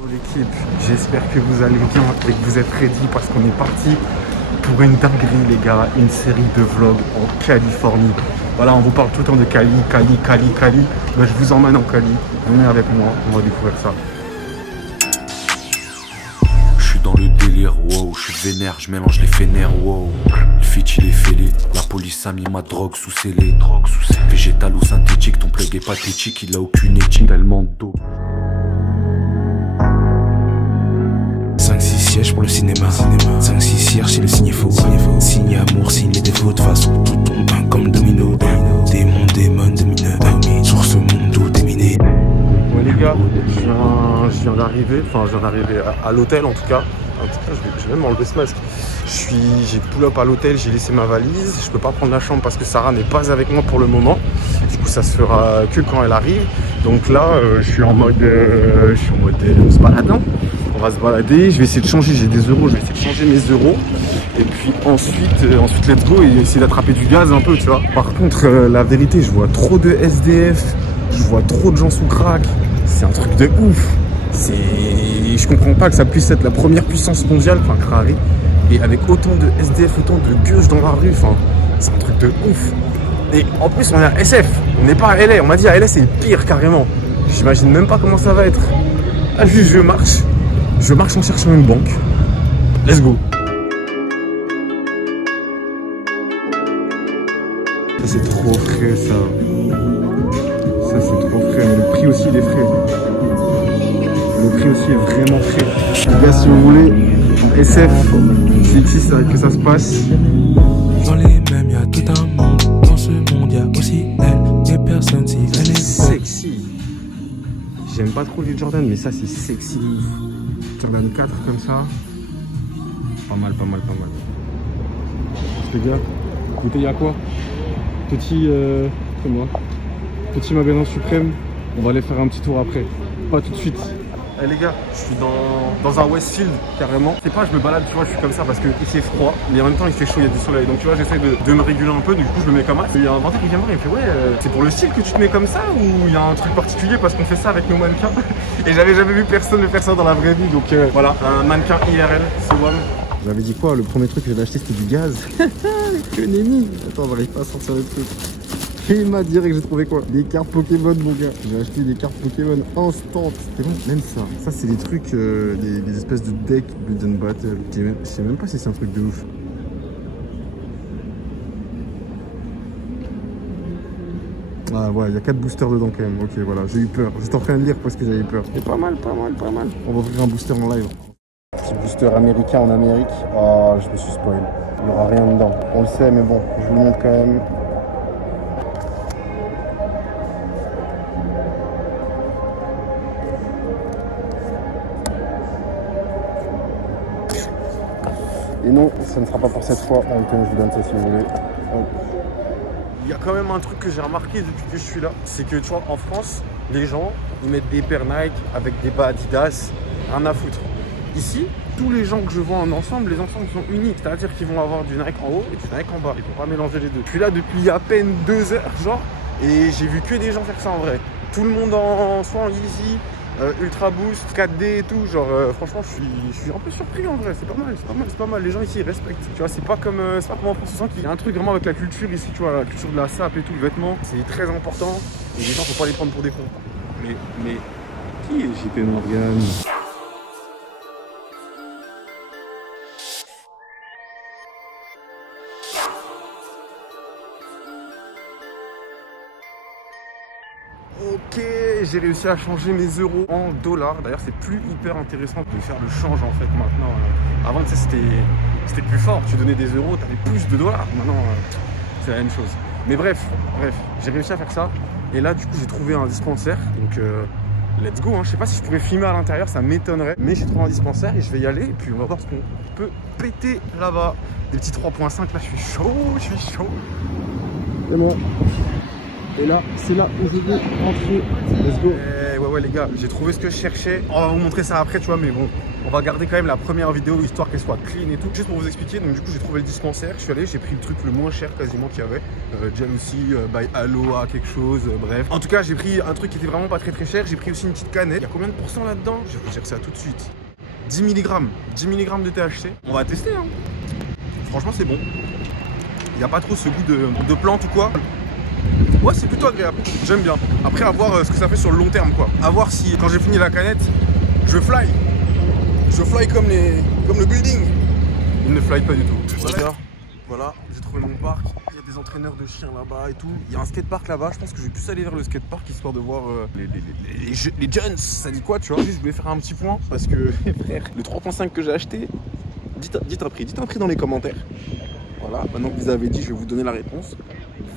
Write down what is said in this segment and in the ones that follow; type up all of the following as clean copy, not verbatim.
Bonjour l'équipe, j'espère que vous allez bien et que vous êtes ready parce qu'on est parti pour une dinguerie les gars, une série de vlogs en Californie. Voilà, on vous parle tout le temps de Cali. Ben, je vous emmène en Cali, venez avec moi, on va découvrir ça. Je suis dans le délire, wow, je suis vénère, je mélange les fénères, wow. Le fit il est fêlé, la police a mis ma drogue sous scellé. Végétal ou synthétique, ton plug est pathétique, il a aucune éthique, tellement d'eau. 5-6 sièges pour le cinéma, 5-6 cierges chez le cinéfaux. Signe amour, signe les défauts, de façon tout tombe comme domino. Démon, domineur, sur ce monde tout est miné. Bon les gars, je viens d'arriver, à l'hôtel en tout cas. Je vais même enlever ce masque. J'ai pull up à l'hôtel, j'ai laissé ma valise. Je peux pas prendre la chambre parce que Sarah n'est pas avec moi pour le moment. Du coup, ça se fera que quand elle arrive. Donc là, je suis en mode on se balade. On va se balader. Je vais essayer de changer. J'ai des euros. Je vais essayer de changer mes euros. Et puis ensuite let's go et essayer d'attraper du gaz un peu, tu vois. Par contre, la vérité, je vois trop de SDF. Je vois trop de gens sous crack. C'est un truc de ouf. Je comprends pas que ça puisse être la première puissance mondiale, enfin Crary, et avec autant de SDF, autant de gueuses dans la rue, enfin c'est un truc de ouf. Et en plus on est à SF, on n'est pas à LA, on m'a dit à LA c'est le pire carrément. J'imagine même pas comment ça va être. Là juste je marche en cherchant une banque. Let's go. Ça c'est trop frais ça. Ça c'est trop frais, mais le prix aussi il est frais. Le prix aussi est vraiment frais. Les gars, si vous voulez, SF, c'est ici que ça se passe. Dans les mêmes, y'a tout un monde. Dans ce monde, y'a aussi elle. Et personne si elle est Sexy. J'aime pas trop les Jordan, mais ça c'est sexy. Jordan 4 comme ça. Pas mal. Les gars, écoutez, y'a quoi? Petit magasin suprême. On va aller faire un petit tour après. Pas tout de suite. Eh les gars, je suis dans un Westfield carrément. C'est pas, je me balade, tu vois, je suis comme ça parce que il fait froid, mais en même temps il fait chaud, il y a du soleil. Donc tu vois, j'essaie de me réguler un peu, du coup je me mets comme ça. Il y a un vendeur qui vient me voir, il me fait ouais, c'est pour le style que tu te mets comme ça ou il y a un truc particulier parce qu'on fait ça avec nos mannequins. Et j'avais jamais vu personne faire ça dans la vraie vie, donc voilà, un mannequin IRL, c'est one. J'avais dit quoi? Le premier truc que j'avais acheté c'était du gaz. Que nenni. Attends, j'arrive pas à sortir le truc. Et il m'a dit que j'ai trouvé quoi? Des cartes Pokémon mon gars. J'ai acheté des cartes Pokémon instant. C'était bon, même ça. Ça c'est des trucs, des espèces de deck Blood and Battle. Je sais même pas si c'est un truc de ouf. Ah ouais, il y a 4 boosters dedans quand même. Ok voilà, j'ai eu peur. J'étais en train de lire parce que j'avais peur. C'est pas mal. On va ouvrir un booster en live. Petit booster américain en Amérique. Ah, je me suis spoil. Il n'y aura rien dedans. On le sait mais bon, je vous le montre quand même. Et non, ça ne sera pas pour cette fois. Ah, ok, je vous donne ça si vous voulez. Hop. Il y a quand même un truc que j'ai remarqué depuis que je suis là, c'est que tu vois, en France, les gens, ils mettent des paires Nike avec des bas Adidas, rien à foutre. Ici, tous les gens que je vois en ensemble, les ensembles sont uniques, c'est-à-dire qu'ils vont avoir du Nike en haut et du Nike en bas. Ils ne vont pas mélanger les deux. Je suis là depuis à peine 2 heures, genre, et j'ai vu que des gens faire ça en vrai. Tout le monde soit en Yeezy, Ultra Boost, 4D et tout, genre franchement je suis un peu surpris en vrai, c'est pas mal, les gens ici ils respectent, tu vois, c'est pas comme en France, on sent qu'il y a un truc vraiment avec la culture ici, tu vois, la culture de la sape et tout, le vêtement, c'est très important, et les gens faut pas les prendre pour des cons. Mais qui est JP Morgan? Ok, j'ai réussi à changer mes euros en dollars. D'ailleurs, c'est plus hyper intéressant de faire le change en fait maintenant. Avant, tu sais, c'était plus fort. Tu donnais des euros, tu avais plus de dollars. Maintenant, c'est la même chose. Mais bref, j'ai réussi à faire ça. Et là, du coup, j'ai trouvé un dispensaire. Donc, let's go. Hein. Je sais pas si je pourrais filmer à l'intérieur, ça m'étonnerait. Mais j'ai trouvé un dispensaire et je vais y aller. Et puis, on va voir ce qu'on peut péter là-bas. Des petits 3.5. Là, je suis chaud. C'est bon. Et là, c'est là où je vais entrer. Let's go. Ouais, ouais les gars, j'ai trouvé ce que je cherchais. On va vous montrer ça après, tu vois, mais bon, on va garder quand même la première vidéo histoire qu'elle soit clean et tout. Juste pour vous expliquer, donc du coup j'ai trouvé le dispensaire, je suis allé, j'ai pris le truc le moins cher quasiment qu'il y avait. Jealousy, by Aloha, quelque chose, bref. En tout cas, j'ai pris un truc qui était vraiment pas très cher. J'ai pris aussi une petite canette. Il y a combien de pourcents là-dedans? Je vais vous dire ça tout de suite. 10 mg. 10 mg de THC. On va tester, hein. Franchement, c'est bon. Il n'y a pas trop ce goût de plante ou quoi. Ouais, c'est plutôt agréable. J'aime bien. Après, à voir ce que ça fait sur le long terme, quoi. À voir si, quand j'ai fini la canette, je fly. Je fly comme le building. Il ne fly pas du tout. Voilà, j'ai trouvé mon parc. Il y a des entraîneurs de chiens là-bas et tout. Il y a un skatepark là-bas. Je pense que je vais plus aller vers le skatepark histoire de voir les jeunes. Ça dit quoi, tu vois? Juste, je voulais faire un petit point parce que, frère, le 3.5 que j'ai acheté, dites un prix dans les commentaires. Voilà, maintenant que vous avez dit, je vais vous donner la réponse.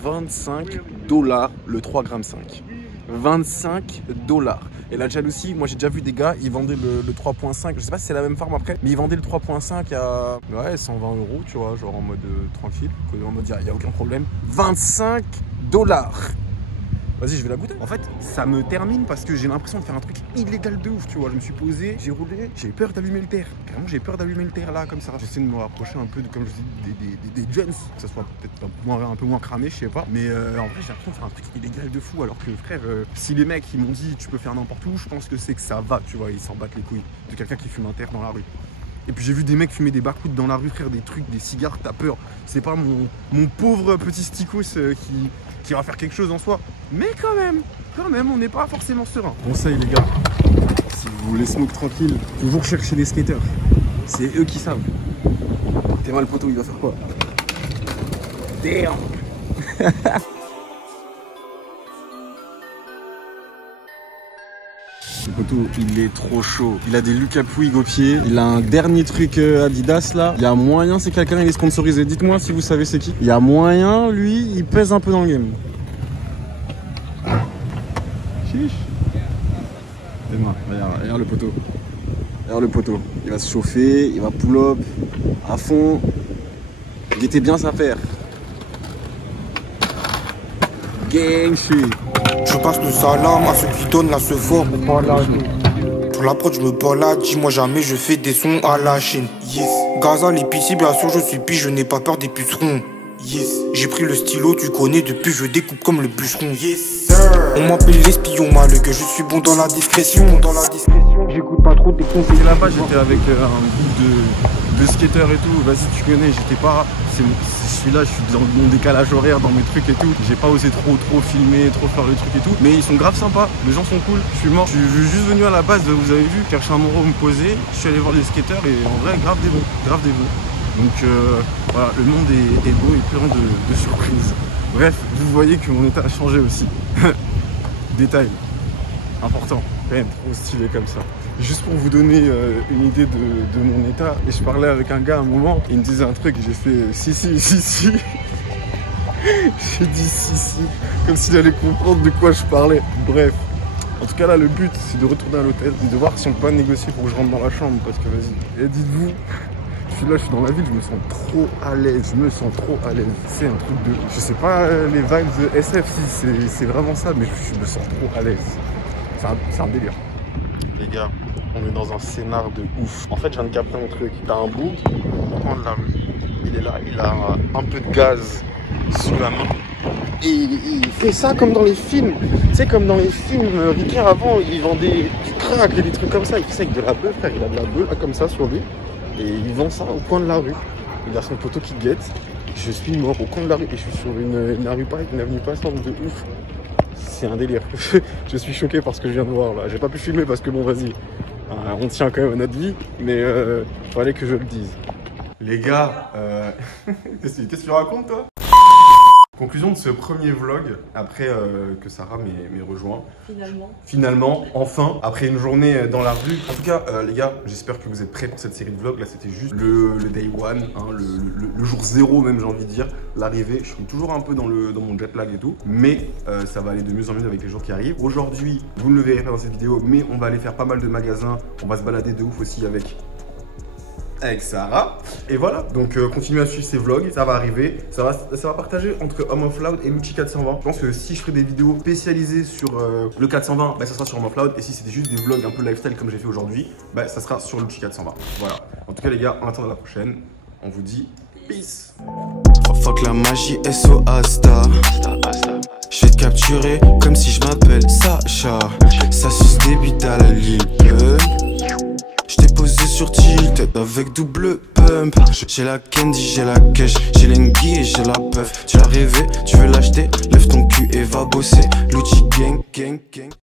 25 $ le 3,5 g. 25 $. Et la Jealousy, moi j'ai déjà vu des gars, ils vendaient le 3.5, je sais pas si c'est la même forme après, mais ils vendaient le 3.5 à 120 €, tu vois, genre en mode tranquille, en mode il n'y a aucun problème. 25 $. Vas-y, je vais la goûter. En fait, ça me termine parce que j'ai l'impression de faire un truc illégal de ouf, tu vois. Je me suis posé, j'ai roulé, j'ai peur d'allumer le terre. Carrément, j'ai peur d'allumer le terre là, comme ça. J'essaie de me rapprocher un peu, comme je dis, des jeunes, que ça soit peut-être un peu moins cramé, je sais pas. Mais en vrai, j'ai l'impression de faire un truc illégal de fou. Alors que, frère, si les mecs, ils m'ont dit, tu peux faire n'importe où, je pense que c'est que ça va, tu vois. Ils s'en battent les couilles de quelqu'un qui fume un terre dans la rue. Et puis j'ai vu des mecs fumer des backwoods dans la rue, frère, des trucs, des cigares, t'as peur. C'est pas mon pauvre petit sticos qui va faire quelque chose en soi. Mais quand même, on n'est pas forcément serein. Conseil les gars, si vous voulez smoke tranquille, toujours chercher les skaters. C'est eux qui savent. T'es mal poteau, il va faire quoi? Damn. Le poteau, il est trop chaud. Il a des Lucas Puig au pied. Il a un dernier truc Adidas là. Il y a moyen, c'est quelqu'un, il est sponsorisé. Dites-moi si vous savez c'est qui. Il y a moyen, lui, il pèse un peu dans le game. Chiche. Regarde le poteau. Regarde le poteau. Il va se chauffer, il va pull up à fond. Il était bien sa paire. Gang shit. Je passe le salam à ceux qui donnent la ce fort. Pour la prod, je me balade, dis-moi jamais je fais des sons à la Chine. Yes. Gaza, l'épicier, bien sûr, je suis pige, je n'ai pas peur des pucerons. Yes. J'ai pris le stylo, tu connais, depuis je découpe comme le bûcheron. Yes, sir. On m'appelle l'espion malheureux, que je suis bon dans la discrétion. J'écoute pas trop tes conseils. Là-bas, j'étais avec un groupe de skateurs et tout. Vas-y, tu connais, j'étais pas. Je suis là, je suis dans mon décalage horaire, dans mes trucs et tout. J'ai pas osé trop filmer, trop faire le truc et tout. Mais ils sont grave sympas, les gens sont cool. Je suis mort. Je suis juste venu à la base, vous avez vu, chercher un endroit où me poser. Je suis allé voir les skateurs et en vrai, grave des bons. Donc voilà, le monde est beau et plein de surprises. Bref, vous voyez que mon état a changé aussi. Détail important, quand même trop stylé comme ça. Juste pour vous donner une idée de mon état, et je parlais avec un gars à un moment, il me disait un truc, j'ai fait si. J'ai dit si, comme s'il allait comprendre de quoi je parlais. Bref, en tout cas là le but c'est de retourner à l'hôtel, de voir si on peut pas négocier pour que je rentre dans la chambre, parce que vas-y. Et dites-vous, je suis dans la ville, je me sens trop à l'aise, C'est un truc de... Je sais pas les vibes de SF si c'est vraiment ça, mais je me sens trop à l'aise. C'est un délire. Les gars, on est dans un scénar de ouf. En fait, je viens de capter un truc. T'as un bout au coin de la rue. Il est là, il a un peu de gaz sous la main. Et il fait ça comme dans les films. Tu sais, comme dans les films Ricard avant, il vendait du crack et des trucs comme ça. Il fait ça avec de la bœuf, frère. Il a de la bœuf là, comme ça sur lui. Et il vend ça au coin de la rue. Il a son poteau qui guette. Je suis mort au coin de la rue. Et je suis sur une rue pas, une avenue passante de ouf. C'est un délire. Je suis choqué par ce que je viens de voir là. J'ai pas pu filmer parce que bon, vas-y. On tient quand même à notre vie. Mais fallait que je le dise. Les gars, qu'est-ce que tu racontes toi? Conclusion de ce premier vlog, après que Sarah m'ait rejoint. Finalement, enfin, après une journée dans la rue. En tout cas, les gars, j'espère que vous êtes prêts pour cette série de vlogs. Là, c'était juste le day one, hein, le jour zéro même, j'ai envie de dire. L'arrivée, je suis toujours un peu dans mon jet lag et tout. Mais ça va aller de mieux en mieux avec les jours qui arrivent. Aujourd'hui, vous ne le verrez pas dans cette vidéo, mais on va aller faire pas mal de magasins. On va se balader de ouf aussi avec avec Sarah. Et voilà, donc continuez à suivre ces vlogs, ça va arriver. Ça va partager entre Home of Loud et Lucci 420. Je pense que si je ferai des vidéos spécialisées sur le 420, bah, ça sera sur Home of Loud. Et si c'était juste des vlogs un peu lifestyle comme j'ai fait aujourd'hui, bah, ça sera sur Lucci 420. Voilà. En tout cas les gars, on attend la prochaine. On vous dit peace. Oh fuck la magie, SO Asta. Je vais te capturer comme si je m'appelle Sacha. Ça suce des bites à la Lil Pump. J't'ai posé sur tilt avec double pump. J'ai la candy, j'ai la cash, j'ai l'engie et j'ai la puff. Tu l'as rêvé, tu veux l'acheter, lève ton cul et va bosser. Lucci gang, gang, gang.